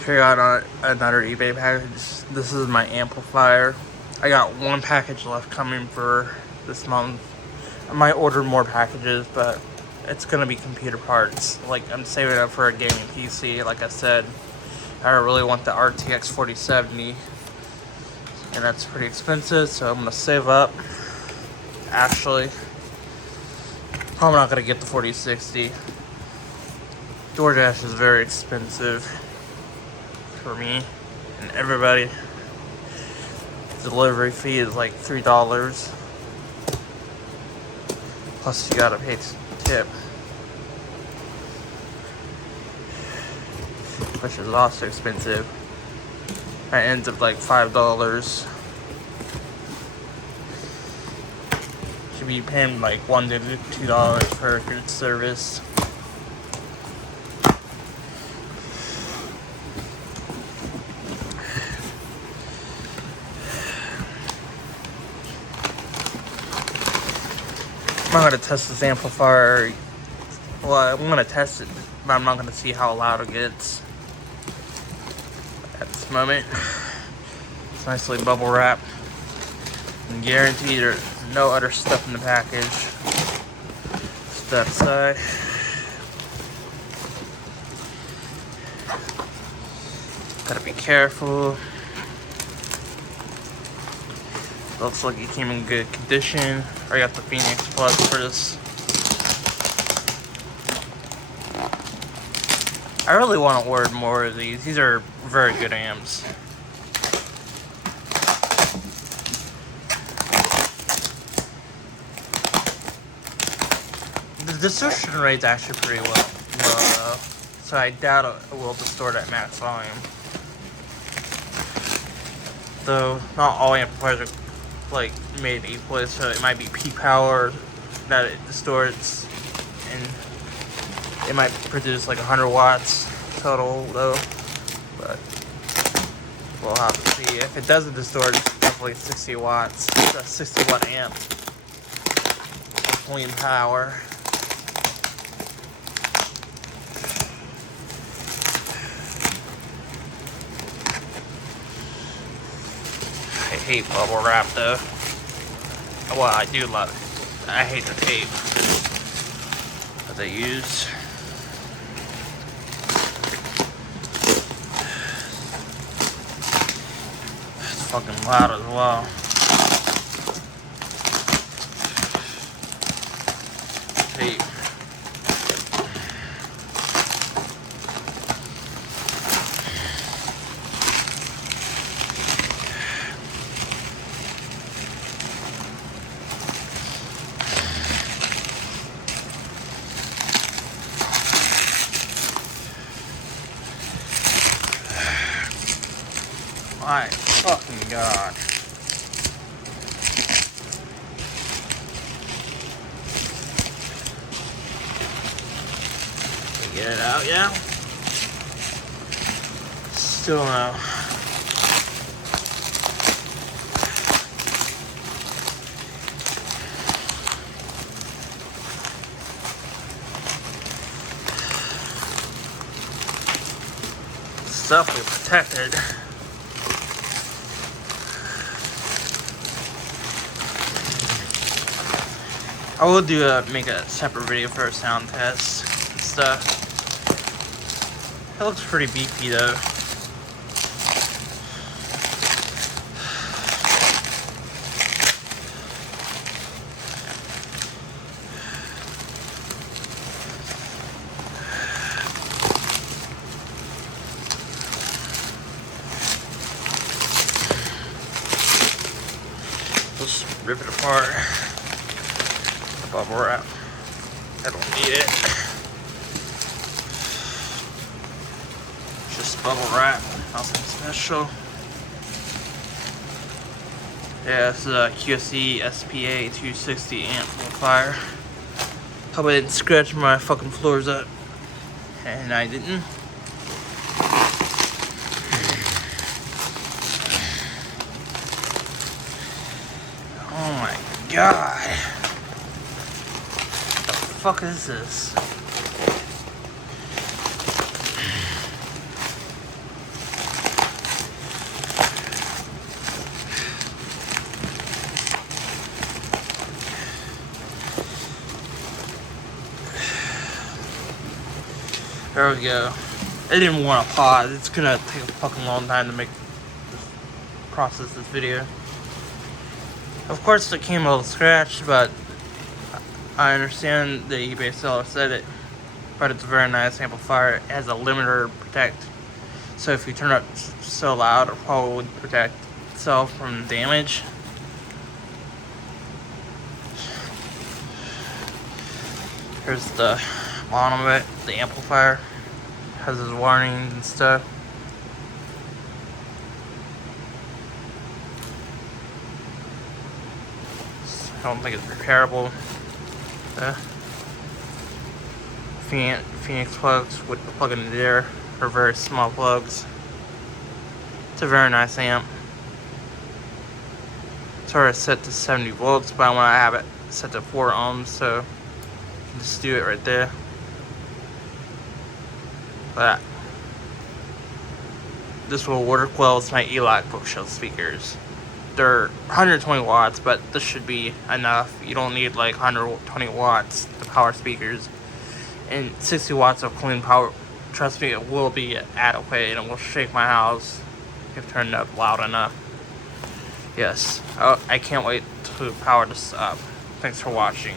Figure out another eBay package. This is my amplifier. I got one package left coming for this month. I might order more packages, but it's gonna be computer parts. Like, I'm saving up for a gaming PC. Like I said, I really want the RTX 4070, and that's pretty expensive, so I'm gonna save up. Actually, probably not gonna get the 4060. DoorDash is very expensive for me and everybody. Delivery fee is like $3. Plus you gotta pay tip, which is also expensive. It ends up like $5. Should be paying like $1 to $2 for good service. I'm not gonna test this amplifier. Well, I'm gonna test it, but I'm not gonna see how loud it gets at this moment. It's nicely bubble wrapped, and guaranteed there's no other stuff in the package. Just that side. Gotta be careful. Looks like it came in good condition. I got the Phoenix Plus for this. I really want to order more of these. These are very good amps. The distortion rate's actually pretty low, so I doubt it will distort at max volume. Though not all amplifiers are like made equally, so it might be peak power that it distorts, and it might produce like 100 watts total though, but we'll have to see. If it doesn't distort, it's definitely 60 watts. It's a 60 watt amp, clean power. I hate bubble wrap though. Well, I do love it. I hate the tape that they use. It's fucking loud as well. Tape. My fucking god. Get it out, yeah? Still no. It's definitely protected. I will make a separate video for a sound test and stuff. It looks pretty beefy though. Let's rip it apart. Bubble wrap. I don't need it. Just bubble wrap. Nothing special. Yeah, this is a QSC SPA2-60 Amplifier. Hope I didn't scratch my fucking floors up. And I didn't. Oh my god. What the fuck is this? There we go. I didn't want to pause. It's gonna take a fucking long time to process this video. Of course, it came a little scratched, but I understand the eBay seller said it. But it's a very nice amplifier. It has a limiter protect, so if you turn it up so loud, it probably would protect itself from damage. Here's the bottom of it. The amplifier has its warnings and stuff. I don't think it's repairable. Phoenix plugs would plug into there. They're very small plugs. It's a very nice amp. It's already set to 70 volts, but I want to have it set to 4 ohms, so you can just do it right there. But this will work well with my Eli bookshelf speakers. They're 120 watts, but this should be enough. You don't need like 120 watts to power speakers. And 60 watts of clean power, trust me, it will be adequate and it will shake my house if turned up loud enough. Yes, I can't wait to power this up. Thanks for watching.